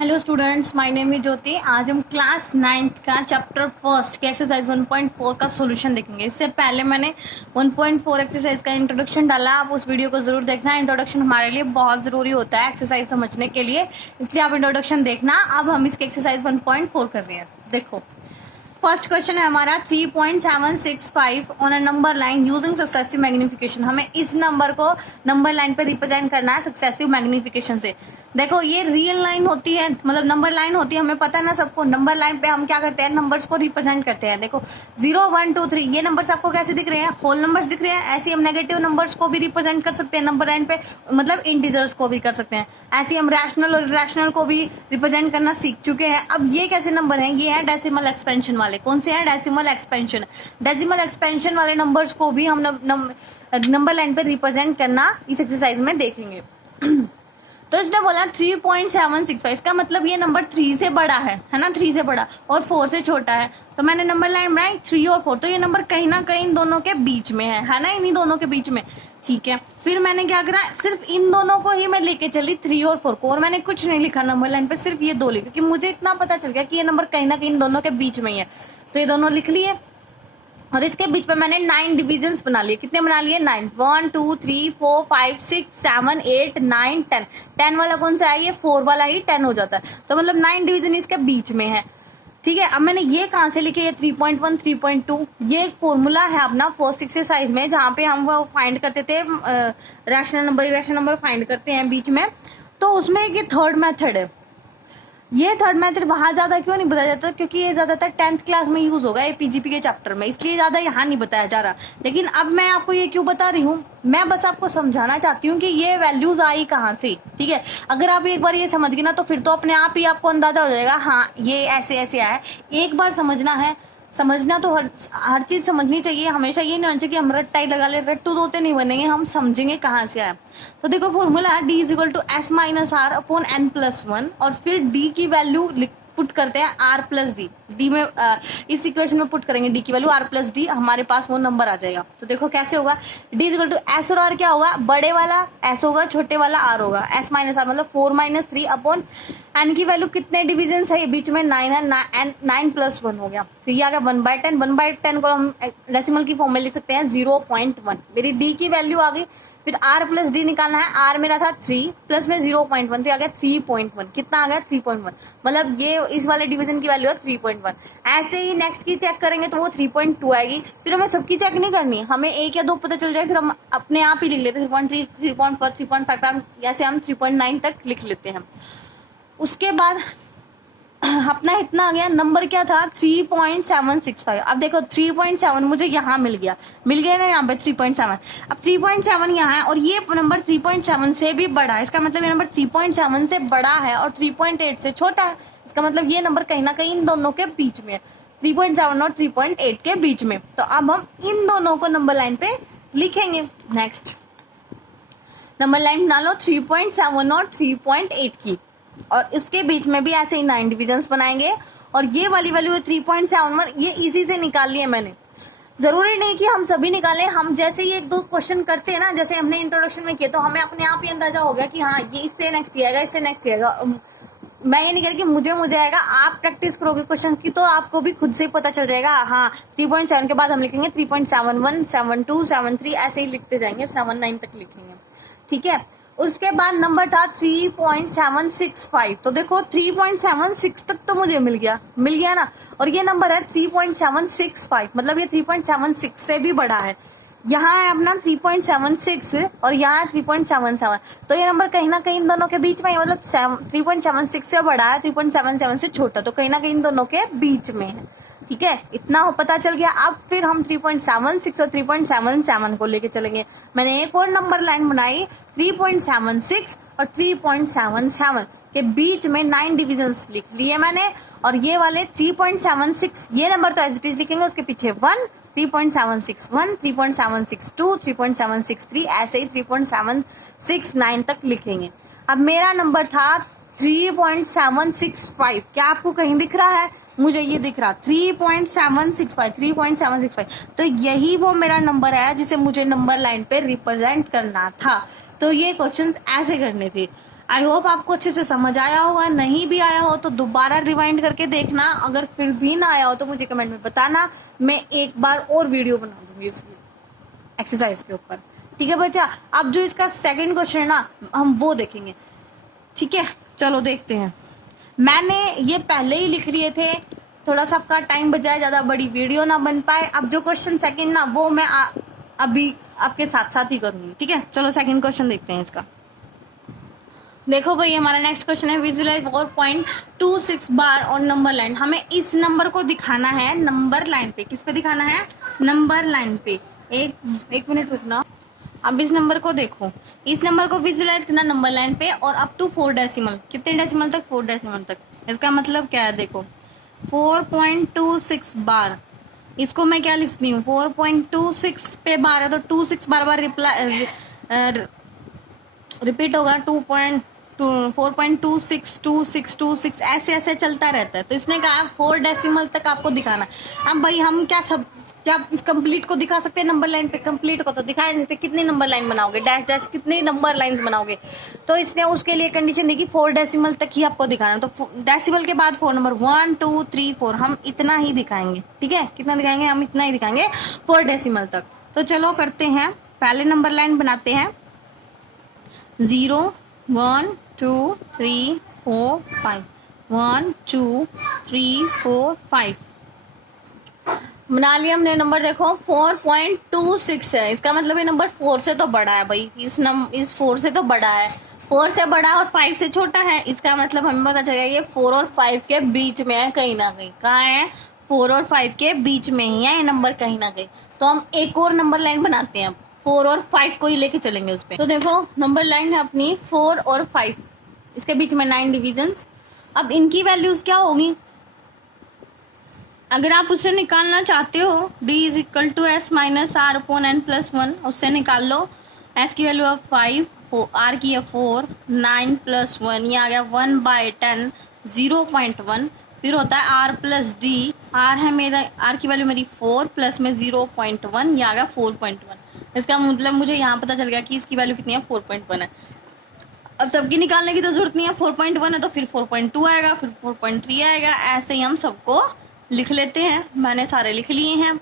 Hello students, my name is Jyoti. आज हम class 9th का चैप्टर फर्स्ट के एक्सरसाइज 1.4 का सॉल्यूशन देखेंगे। इससे पहले मैंने 1.4 एक्सरसाइज का इंट्रोडक्शन डाला, आप उस वीडियो को जरूर देखना। इंट्रोडक्शन हमारे लिए बहुत ज़रूरी होता है एक्सरसाइज समझने के लिए, इसलिए आप इंट्रोडक्शन देखना। अब हम इसके एक्सरसाइज 1.4 कर रहे हैं। देखो, फर्स्ट क्वेश्चन है हमारा 3.765 on a number line using successive magnification. हमें इस नंबर को नंबर लाइन पे रिप्रेजेंट करना है सक्सेसिव मैग्निफिकेशन से। देखो, ये रियल लाइन होती है, मतलब नंबर लाइन होती है, हमें पता है ना सबको। नंबर लाइन पे हम क्या करते हैं, नंबर्स को रिप्रेजेंट करते हैं। देखो 0 1 2 3 ये नंबर्स आपको कैसे दिख रहे हैं, होल नंबर्स दिख रहे हैं। ऐसे हम नेगेटिव नंबर्स को भी रिप्रेजेंट कर सकते हैं नंबर लाइन पे, मतलब इंटीजर्स को भी कर सकते हैं। ऐसे हम रैशनल और इरेशनल को भी रिप्रेजेंट करना सीख चुके हैं। अब ये कैसे नंबर हैं, ये है डेसिमल एक्सपेंशन वाले। कौन से हैं, डेसिमल एक्सपेंशन। डेसिमल एक्सपेंशन वाले नंबर्स को भी हम नंबर लाइन पे रिप्रेजेंट करना इस एक्सरसाइज में देखेंगे। तो इसने बोला 3.765, इसका मतलब ये नंबर 3 से बड़ा है ना, 3 से बड़ा और 4 से छोटा है। तो मैंने नंबर लाइन बनाई 3 और 4, तो ये नंबर कहीं ना कहीं इन दोनों के बीच में है ना, इन्हीं दोनों के बीच में। ठीक है, फिर मैंने क्या करा, सिर्फ इन दोनों को ही मैं लेके चली 3 और 4 को, और मैंने कुछ नहीं लिखा नंबर लाइन पे, सिर्फ ये दो लिखे, क्योंकि मुझे इतना पता चल गया कि ये नंबर कहीं ना कहीं इन दोनों के बीच में ही है। तो ये दोनों लिख लिए, और इसके बीच में मैंने 9 डिविजन्स बना लिए। कितने बना लिए, 9। 1 2 3 4 5 6 7 8 9 10। 10 वाला कौन सा है, ये 4 वाला ही 10 हो जाता है। तो मतलब 9 डिवीजन इसके बीच में है। ठीक है, अब मैंने ये कहाँ से लिखे, ये 3.1 3.2, ये एक फॉर्मूला है अपना फर्स्ट एक्सरसाइज में, जहाँ पे हम वो फाइंड करते थे rational number irrational number find करते हैं बीच में। तो उसमें एक थर्ड मेथड है। ये थर्ड मेथड वहां ज्यादा क्यों नहीं बताया जाता, क्योंकि ये ज्यादातर 10th क्लास में यूज होगा एपीजीपी के चैप्टर में, इसलिए ज्यादा यहाँ नहीं बताया जा रहा। लेकिन अब मैं आपको ये क्यों बता रही हूँ, मैं बस आपको समझाना चाहती हूँ कि ये वैल्यूज आई कहाँ से। ठीक है, अगर आप एक बार ये समझ गए ना, तो फिर तो अपने आप ही आपको अंदाजा हो जाएगा, हाँ ये ऐसे ऐसे आया है। एक बार समझना है, समझना तो हर चीज समझनी चाहिए। हमेशा ये नहीं होना चाहिए कि हम रट्टा ही लगा ले, रट्टू तोते नहीं बनेंगे, हम समझेंगे कहाँ से आया। तो देखो फॉर्मूला है d is equal to s minus r upon n plus 1, और फिर d की वैल्यू पुट करते हैं r प्लस डी। डी में इस इक्वेशन में पुट करेंगे d की वैल्यू r प्लस डी, हमारे पास वो नंबर आ जाएगा। तो देखो कैसे होगा, d is equal to s और r क्या होगा, बड़े वाला s होगा, छोटे वाला r होगा। s माइनस आर मतलब 4 माइनस 3 अपॉन n की वैल्यू कितने डिविजन है, बीच में 9 है, 9 प्लस 1 हो गया। फिर ये आ गया 1/10। 1/10 को हम डेसिमल की फॉर्म में लिख सकते हैं 0.1। मेरी d की वैल्यू आ गई। फिर r प्लस डी निकालना है, r मेरा था 3 प्लस में 0.1, तो आ गया 3.1। कितना आ गया, 3.1, मतलब ये इस वाले डिवीजन की वैल्यू है 3.1। ऐसे ही नेक्स्ट की चेक करेंगे तो वो 3.2 आएगी। फिर हमें सबकी चेक नहीं करनी, हमें एक या दो पता चल जाए, फिर हम अपने आप ही लिख लेते हैं 3.3 3.4 3.5, ऐसे हम 3.9 तक लिख लेते हैं। उसके बाद अपना इतना आ गया, नंबर क्या था 3.765। अब देखो 3.7 मुझे यहाँ मिल गया ना, यहाँ पे 3.7। अब 3.7 यहाँ है, और ये नंबर 3.7 से भी बड़ा है। इसका मतलब ये नंबर 3.7 से बड़ा है और 3.8 से छोटा है। इसका मतलब ये नंबर कहीं ना कहीं इन दोनों के बीच में है, 3.7 और 3.8 के बीच में। तो अब हम इन दोनों को नंबर लाइन पे लिखेंगे। नेक्स्ट नंबर लाइन बना लो 3.7 और 3.8 की, और इसके बीच में भी ऐसे ही 9 डिविजन्स बनाएंगे। और ये वाली वैल्यू 3.71, ये इसी से निकाल लिए मैंने। जरूरी नहीं कि हम सभी निकालें, हम जैसे ही एक दो क्वेश्चन करते हैं ना, जैसे हमने इंट्रोडक्शन में किया, तो हमें अपने आप ही अंदाजा हो गया कि हाँ ये इससे नेक्स्ट आएगा, इससे नेक्स्ट आएगा। मैं ये नहीं कह रही कि मुझे आएगा, आप प्रैक्टिस करोगे क्वेश्चन की तो आपको भी खुद से पता चल जाएगा। हाँ 3.7 के बाद हम लिखेंगे 3.71 72 73, ऐसे ही लिखते जाएंगे, 79 तक लिखेंगे। ठीक है, उसके बाद नंबर था 3.765। तो देखो 3.76 तक तो मुझे मिल गया ना, और ये नंबर है 3.765, मतलब ये 3.76 से भी बड़ा है। यहाँ है अपना 3.76 और यहाँ है 3.77, तो ये नंबर कहीं ना कहीं इन दोनों के बीच में है, मतलब 3.76 से बड़ा है, 3.77 से छोटा, तो कहीं ना कहीं इन दोनों के बीच में है। ठीक है, इतना पता चल गया। अब फिर हम 3.76 और 3.77 को लेके चलेंगे। मैंने एक और नंबर लाइन बनाई 3.76 और 3.77 के बीच में 9 डिविजन्स लिख लिए मैंने, और ये वाले 3.76 ये नंबर तो एज इट इज लिखेंगे, उसके पीछे 1, 3.761 3.762 3.763, ऐसे ही 3.769 तक लिखेंगे। अब मेरा नंबर था 3.765, क्या आपको कहीं दिख रहा है, मुझे ये दिख रहा 3.765। तो यही वो मेरा नंबर है जिसे मुझे नंबर लाइन पे रिप्रेजेंट करना था। तो ये क्वेश्चंस ऐसे करने थे। आई होप आपको अच्छे से समझ आया होगा, नहीं भी आया हो तो दोबारा रिवाइंड करके देखना, अगर फिर भी ना आया हो तो मुझे कमेंट में बताना, मैं एक बार और वीडियो बना दूंगी इस एक्सरसाइज के ऊपर। ठीक है बच्चा, अब जो इसका सेकंड क्वेश्चन है ना हम वो देखेंगे। ठीक है चलो देखते हैं। मैंने ये पहले ही लिख लिए थे, थोड़ा सा आपका टाइम बचाए, ज़्यादा बड़ी वीडियो ना बन पाए। अब जो क्वेश्चन सेकंड ना वो मैं अभी आपके साथ साथ ही करूँगी। ठीक है चलो सेकंड क्वेश्चन देखते हैं इसका। देखो भाई हमारा नेक्स्ट क्वेश्चन है विजुअलाइज 4.26 बार और नंबर लाइन। हमें इस नंबर को दिखाना है नंबर लाइन पे। किस पे दिखाना है? नंबर लाइन पे। एक मिनट रुकना। अब इस नंबर को देखो, इस नंबर को विजुअलाइज करना नंबर लाइन पे और अप टू 4 डेसिमल। कितने डेसिमल तक? 4 डेसिमल तक। इसका मतलब क्या है? देखो 4.26 बार, इसको मैं क्या लिखती हूँ? 4.26 पे बार है तो 26 बार बार रिपीट होगा। 4.26 ऐसे ऐसे चलता रहता है। तो इसने कहा 4 डेसिमल तक आपको दिखाना है। अब भाई हम क्या इस कंप्लीट को दिखा सकते हैं नंबर लाइन पे? कंप्लीट को तो दिखा नहीं सकते। कितनी नंबर लाइन बनाओगे? डैश डैश कितनी नंबर लाइंस बनाओगे? तो इसने उसके लिए कंडीशन दी कि 4 डेसिमल तक ही आपको दिखाना है। तो डेसिमल के बाद 4 नंबर 1 2 3 4 हम इतना ही दिखाएंगे। ठीक है कितना दिखाएंगे? हम इतना ही दिखाएंगे 4 डेसिमल तक। तो चलो करते हैं, पहले नंबर लाइन बनाते हैं। 0 1 2 3 4 5 1 2 3 4 5 बना लिया हमने नंबर। देखो 4.26 है, इसका मतलब ये नंबर 4 से तो बड़ा है भाई। इस 4 से तो बड़ा है, 4 से बड़ा और 5 से छोटा है। इसका मतलब हमें पता चलेगा ये 4 और 5 के बीच में है कहीं ना कहीं। कहाँ है? 4 और 5 के बीच में ही है ये नंबर कहीं ना कहीं। तो हम एक और नंबर लाइन बनाते हैं, 4 और 5 को ही लेके चलेंगे उस पर। तो देखो नंबर लाइन है अपनी 4 और 5, इसके बीच में 9 डिविजन्स। अब इनकी वैल्यूज क्या होगी? अगर आप उससे निकालना चाहते हो d is equal to s minus r upon n plus 1, उससे निकाल लो। s की वैल्यू है 5, r की है 4, 9 प्लस 1 ये आ गया 1/10 0.1। फिर होता है r प्लस d, r है मेरा, r की वैल्यू मेरी 4 प्लस में 0.1 ये आ गया 4.1। इसका मतलब मुझे यहाँ पता चल गया कि इसकी वैल्यू कितनी है? 4.1 है। अब सबकी निकालने की तो जरूरत नहीं है, 4.1 है तो फिर 4.2 आएगा, फिर 4.3 आएगा। ऐसे ही हम सबको लिख लेते हैं। मैंने सारे लिख लिए हैं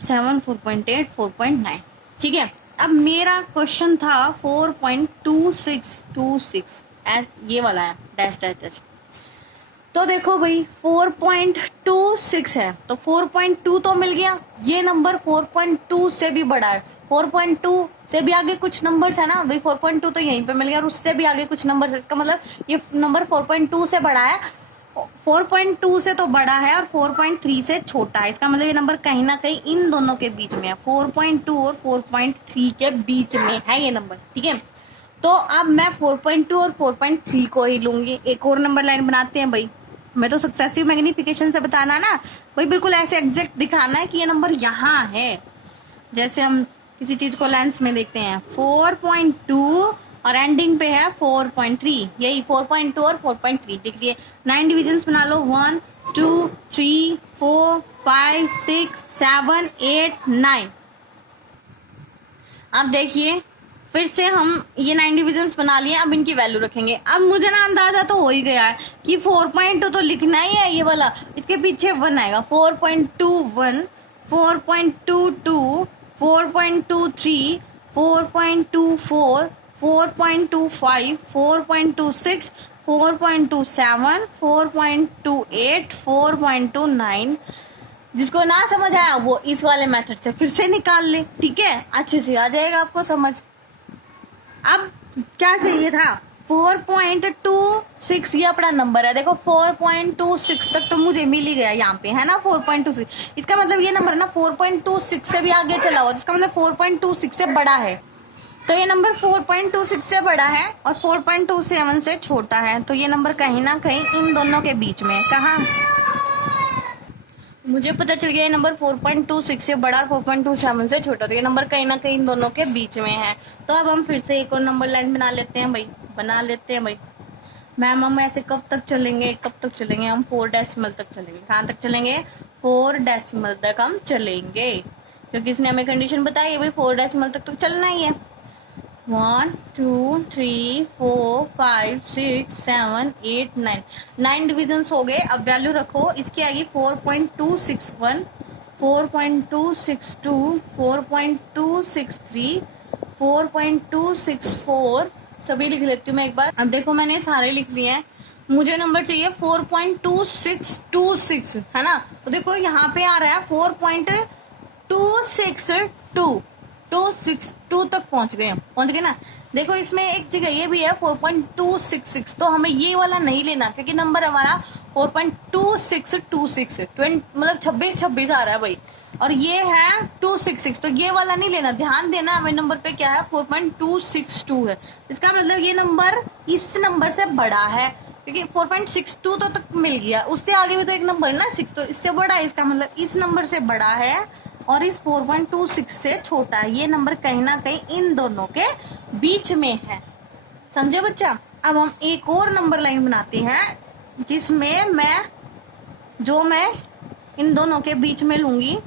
7 4.8 4.9। ठीक है अब मेरा क्वेश्चन था 4.2626 ये वाला है डैश डैश डैश। तो देखो भाई 4.26 है तो 4.2 तो मिल गया। ये नंबर 4.2 से भी बड़ा है, 4.2 से भी आगे कुछ नंबर्स है ना भाई। 4.2 तो यहीं पे मिल गया और उससे भी आगे कुछ नंबर्स है। इसका मतलब ये नंबर 4.2 से बड़ा है, 4.2 से तो बड़ा है और 4.3 से छोटा है। इसका मतलब ये नंबर कहीं ना कहीं इन दोनों के बीच में है, 4.2 और 4.3 के बीच में है ये नंबर। ठीक है तो अब मैं 4.2 और 4.3 को ही लूंगी। एक और नंबर लाइन बनाते हैं भाई। मैं तो सक्सेसिव मैग्निफिकेशन से बताना ना भाई, बिल्कुल ऐसे एग्जैक्ट दिखाना है कि ये नंबर यहाँ है। जैसे हम किसी चीज को लेंस में देखते हैं 4.2 और एंडिंग पे है 4.3, यही 4.2 और 4.3 लिख लिए। 9 डिविजन्स बना लो 1 2 3 4 5 6 7 8 9। अब देखिए फिर से हम ये 9 डिविजन्स बना लिए। अब इनकी वैल्यू रखेंगे। अब मुझे ना अंदाजा तो हो ही गया है कि 4.2 तो लिखना ही है ये वाला, इसके पीछे 1 आएगा। 4.21 4.22 4.23 4.24 4.25 4.26 4.27 4.28 4.29। जिसको ना समझ आया वो इस वाले मेथड से फिर से निकाल ले। ठीक है अच्छे से आ जाएगा आपको समझ। अब क्या चाहिए था? 4.26 ये अपना नंबर है। देखो 4.26 तक तो मुझे मिल ही गया यहाँ पे है ना 4.26। इसका मतलब ये नंबर ना 4.26 से भी आगे चला हुआ, जिसका मतलब 4.26 से बड़ा है। तो ये नंबर 4.26 से बड़ा है और 4.27 से छोटा है। तो ये नंबर कहीं ना कहीं इन दोनों के बीच में है। कहाँ? मुझे पता चल गया ये नंबर 4.26 से बड़ा और 4.27 से छोटा। तो ये नंबर कहीं ना कहीं इन दोनों के बीच में है। तो अब हम फिर से एक और नंबर लाइन बना लेते हैं भाई। मैम हम ऐसे कब तक चलेंगे? हम 4 डेसिमल तक चलेंगे। कहाँ तक चलेंगे? 4 डेसिमल तक हम चलेंगे, क्योंकि इसने हमें कंडीशन बताई है भाई 4 डेसिमल तक तो चलना ही है। 1 2 3 4 5 6 7 8 9 9 डिविजन्स हो गए। अब वैल्यू रखो, इसकी आएगी 4.261, 4.262, 4.263, 4.264 सभी लिख लेती हूँ मैं एक बार। अब देखो मैंने सारे लिख लिए हैं, मुझे नंबर चाहिए 4.2626 है ना। तो देखो यहाँ पे आ रहा है 4.262 तक पहुंच गए ना। देखो इसमें एक जगह ये भी है 4.266, तो हमें ये वाला नहीं लेना क्योंकि नंबर हमारा 4.2626 मतलब 26 आ रहा है भाई, और ये है 266, तो ये वाला नहीं लेना। ध्यान देना हमें नंबर पे क्या है 4.262 है, इसका मतलब ये नंबर इस नंबर से बड़ा है क्योंकि 4.62 तो तक मिल गया, उससे आगे भी तो एक नंबर है ना 6, तो इससे बड़ा है, इसका मतलब इस नंबर से बड़ा है और इस 4.26 से छोटा है। ये नंबर कहीं ना कहीं इन दोनों के बीच में है, समझे बच्चा। अब हम एक और नंबर लाइन बनाते हैं जिसमें मैं इन दोनों के बीच में लूंगी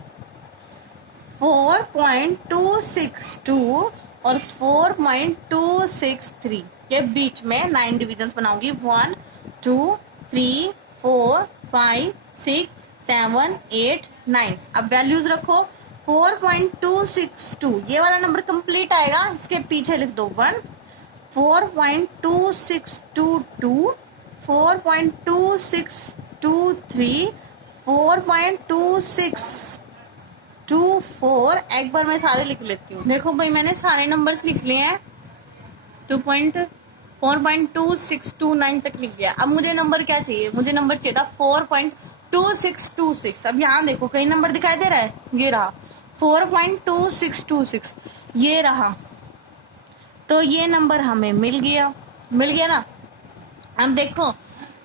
4.262 और 4.263 के बीच में 9 डिविजन्स बनाऊंगी। 1 2 3 4 5 6 7 8 9। अब वैल्यूज रखो 4.262 ये वाला नंबर कंप्लीट आएगा, इसके पीछे लिख दो 1, 4.2622, 4.2623, 4.2624। एक बार मैं सारे लिख लेती हूँ। देखो भाई मैंने सारे नंबर्स लिख लिए हैं, 4.2629 तक लिख लिया। अब मुझे नंबर क्या चाहिए, मुझे नंबर चाहिए था 4.2626। अब यहाँ देखो कहीं नंबर दिखाई दे रहा है, ये रहा 4.2626, ये रहा, तो ये नंबर हमें मिल गया ना। अब देखो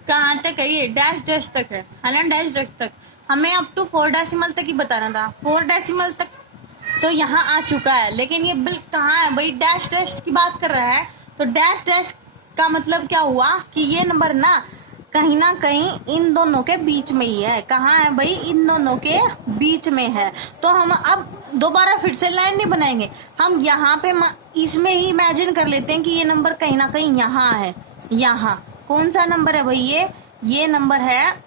कहाँ तक है, ये डैश डैश तक है ना, डैश डैश तक। हमें अप टू 4 डेसिमल तक ही बताना था, 4 डेसिमल तक तो यहाँ आ चुका है, लेकिन ये बिल कहाँ है भाई, डैश डैश की बात कर रहा है। तो डैश डैश का मतलब क्या हुआ कि ये नंबर ना कहीं इन दोनों के बीच में ही है। कहाँ है भाई, इन दोनों के बीच में है। तो हम अब दोबारा फिर से लाइन नहीं बनाएंगे, हम यहाँ पे इसमें ही इमेजिन कर लेते हैं कि ये नंबर कहीं ना कहीं यहाँ है। यहाँ कौन सा नंबर है भाई, ये नंबर है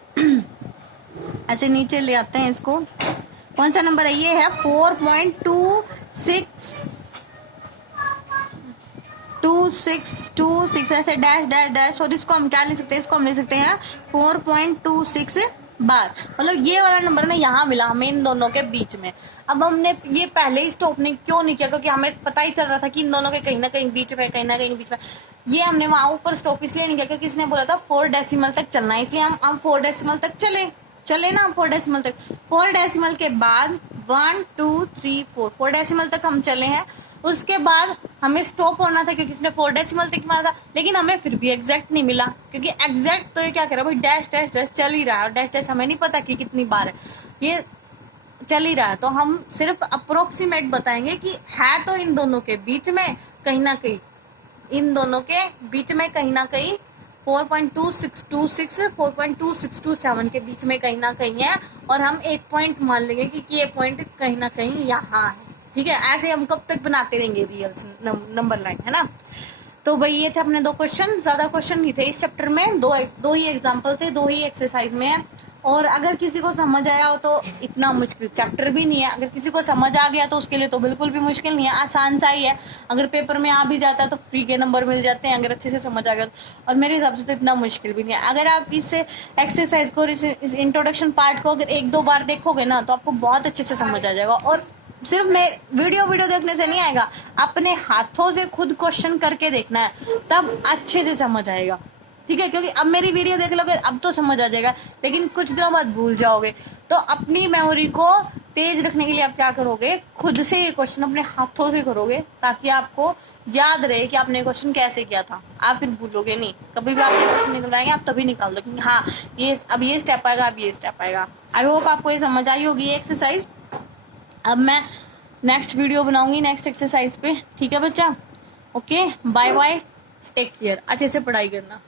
ऐसे नीचे ले आते हैं इसको, कौन सा नंबर है, ये है 4.2626 ऐसे डैश डैश डैश, और इसको हम क्या लिख सकते हैं, इसको हम लिख सकते हैं 4.26 बार, मतलब ये वाला नंबर ना यहाँ मिला हमें इन दोनों के बीच में। अब हमने ये पहले ही स्टॉप क्यों नहीं किया, क्योंकि हमें पता ही चल रहा था कि इन दोनों के कहीं ना कहीं बीच में, कहीं ना कहीं बीच में। ये हमने वहां ऊपर स्टॉप इसलिए नहीं किया क्योंकि इसने बोला था 4 डेसिमल तक चलना है, इसलिए हम 4 डेसिमल तक चले ना, 4 डेसिमल तक। 4 डेसिमल के बाद 1 2 3 4 डेसिमल तक हम चले हैं। उसके बाद हमें स्टॉप होना था क्योंकि इसने 4 डेसिमल तक मारा था, लेकिन हमें फिर भी एग्जैक्ट नहीं मिला क्योंकि एग्जैक्ट तो ये क्या कर रहा है भाई, डैश डैश डैश चल ही रहा है, डैश डैश हमें नहीं पता कि कितनी बार है, ये चल ही रहा है। तो हम सिर्फ अप्रोक्सीमेट बताएंगे कि है तो इन दोनों के बीच में कहीं ना कहीं, इन दोनों के बीच में कहीं ना कहीं 4.2626 4.2627 के बीच में कहीं ना कहीं है, और हम एक पॉइंट मान लेंगे कि ये पॉइंट कहीं ना कहीं यहाँ है। ठीक है, ऐसे हम कब तक बनाते रहेंगे रियल नंबर लाइन, है ना। तो भाई ये थे अपने 2 क्वेश्चन, ज्यादा क्वेश्चन नहीं थे इस चैप्टर में, दो ही एग्जाम्पल थे, 2 ही एक्सरसाइज में है। और अगर किसी को समझ आया हो तो इतना मुश्किल चैप्टर भी नहीं है, अगर किसी को समझ आ गया तो उसके लिए तो बिल्कुल भी मुश्किल नहीं है, आसान सा ही है। अगर पेपर में आ भी जाता है तो फ्री के नंबर मिल जाते हैं अगर अच्छे से समझ आ गया तो, और मेरे हिसाब से तो इतना मुश्किल भी नहीं है। अगर आप इस एक्सरसाइज को, इस इंट्रोडक्शन पार्ट को अगर 1-2 बार देखोगे ना तो आपको बहुत अच्छे से समझ आ जाएगा। और सिर्फ मैं वीडियो देखने से नहीं आएगा, अपने हाथों से खुद क्वेश्चन करके देखना है, तब अच्छे से समझ आएगा। ठीक है, क्योंकि अब मेरी वीडियो देख लोगे अब तो समझ आ जाएगा, लेकिन कुछ दिनों बाद भूल जाओगे। तो अपनी मेमोरी को तेज रखने के लिए आप क्या करोगे, खुद से ये क्वेश्चन अपने हाथों से करोगे ताकि आपको याद रहे कि आपने क्वेश्चन कैसे किया था। आप फिर भूलोगे नहीं, कभी भी आप ये क्वेश्चन निकलवाएंगे आप तभी निकाल दो कि हाँ ये अब ये स्टेप आएगा, अब ये स्टेप आएगा। आई होप आपको ये समझ आई होगी ये एक्सरसाइज। अब मैं नेक्स्ट वीडियो बनाऊंगी नेक्स्ट एक्सरसाइज पे। ठीक है बच्चा, okay, bye bye, take care, अच्छे से पढ़ाई करना।